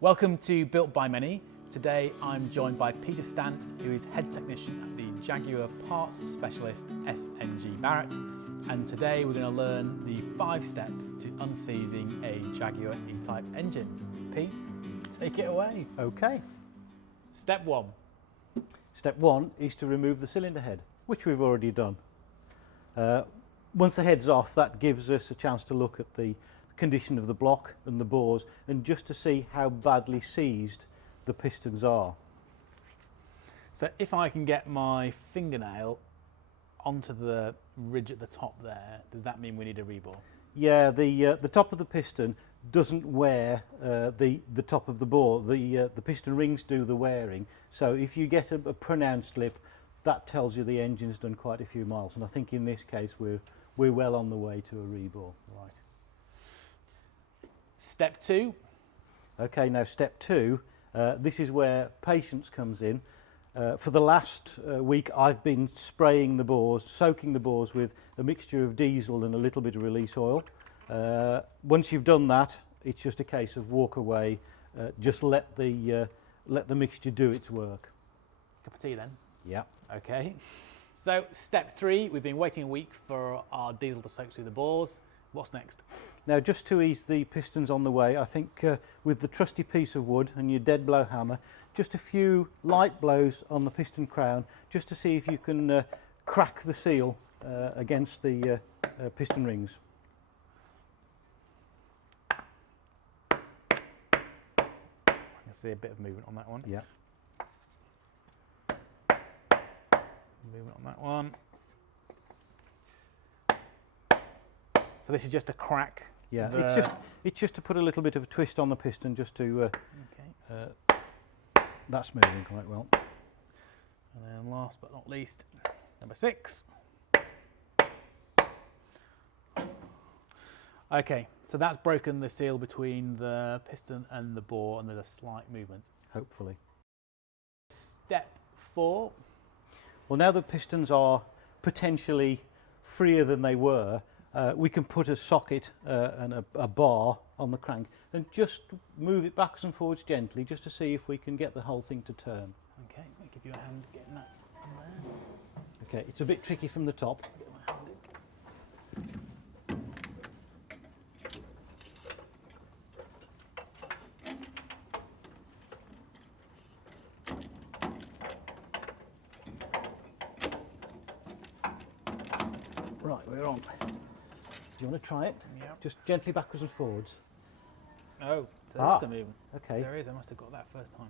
Welcome to Built by Many. Today I'm joined by Peter Stant, who is head technician at the Jaguar parts specialist SNG Barratt. And today we're going to learn the 5 steps to unseizing a Jaguar E-Type engine. Pete, take it away. Okay. Step 1. Step 1 is to remove the cylinder head, which we've already done. Once the head's off, that gives us a chance to look at the condition of the block and the bores, and just to see how badly seized the pistons are. So if I can get my fingernail onto the ridge at the top there, does that mean we need a rebore? Yeah, the top of the piston doesn't wear the top of the bore. The piston rings do the wearing. So if you get a pronounced lip, that tells you the engine's done quite a few miles. And I think in this case we're well on the way to a rebore. Right. Step 2. Okay, now step 2. This is where patience comes in. For the last week I've been spraying the bores, soaking the bores with a mixture of diesel and a little bit of release oil. Once you've done that, it's just a case of walk away, just let the mixture do its work. Cup of tea then? Yeah. Okay. So step 3, we've been waiting a week for our diesel to soak through the bores. What's next? Now, just to ease the pistons on the way, I think with the trusty piece of wood and your dead blow hammer, just a few light blows on the piston crown, just to see if you can crack the seal against the piston rings. I can see a bit of movement on that one. Yeah. Movement on that one. So this is just a crack. Yeah, it's just to put a little bit of a twist on the piston, just to. Okay. That's moving quite well. And then last but not least, number 6. Okay, so that's broken the seal between the piston and the bore, and there's a slight movement. Hopefully. Step 4. Well, now the pistons are potentially freer than they were, we can put a socket and a bar on the crank and just move it backwards and forwards gently, just to see if we can get the whole thing to turn. Okay, I'll give you a hand getting that on there. Okay, it's a bit tricky from the top. Get my hand in. Right, we're on. Do you want to try it? Yeah. Just gently backwards and forwards. Oh, so there's some movement. Okay. There is, I must have got that first time.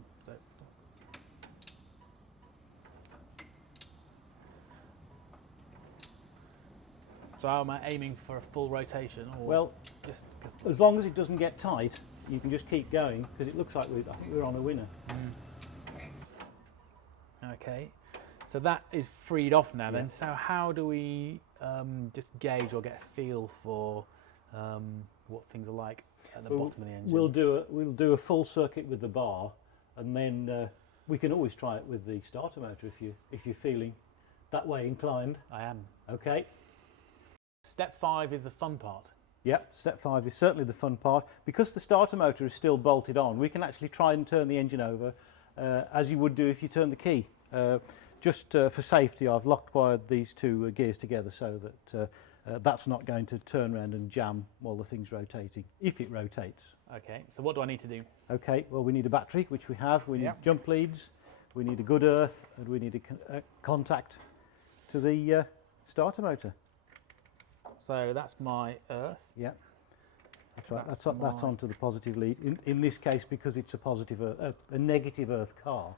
So am I aiming for a full rotation? Or Well, just as long as it doesn't get tight, you can just keep going, because it looks like I think we're on a winner. Okay, so that is freed off now then. Yeah. So how do we just gauge or get a feel for what things are like at the bottom of the engine? We'll do a full circuit with the bar, and then we can always try it with the starter motor if you're feeling that way inclined. I am. Okay. Step 5 is the fun part. Yep, step 5 is certainly the fun part. Because the starter motor is still bolted on, we can actually try and turn the engine over as you would do if you turn the key. Just for safety, I've locked wired these two gears together so that that's not going to turn around and jam while the thing's rotating, if it rotates. Okay, so what do I need to do? Okay, well, we need a battery, which we have. We need Yep. jump leads, we need a good earth, and we need a contact to the starter motor. So that's my earth. Yeah, that's right. That's That's my- onto the positive lead. In this case, because it's a negative earth car,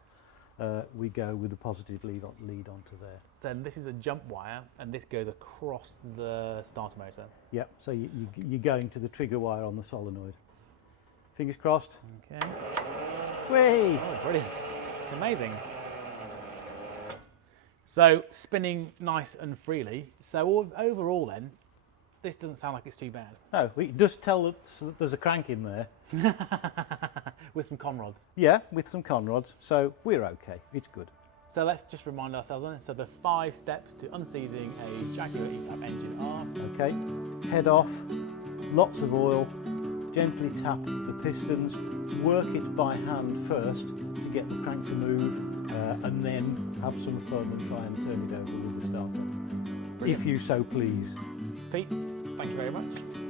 we go with the positive lead onto there. So this is a jump wire, and this goes across the starter motor. Yeah, so you're going to the trigger wire on the solenoid. Fingers crossed. Okay. Whee! Oh, brilliant. Amazing. So spinning nice and freely. So overall then, this doesn't sound like it's too bad. No, it does tell us that there's a crank in there. With some conrods. Yeah, with some conrods, so we're okay. It's good. So let's just remind ourselves on it. So the 5 steps to unseizing a Jaguar E-Type engine are... Okay, head off, lots of oil, gently tap the pistons, work it by hand first to get the crank to move, and then have some fun and try and turn it over with the starter, if you so please. Pete, thank you very much.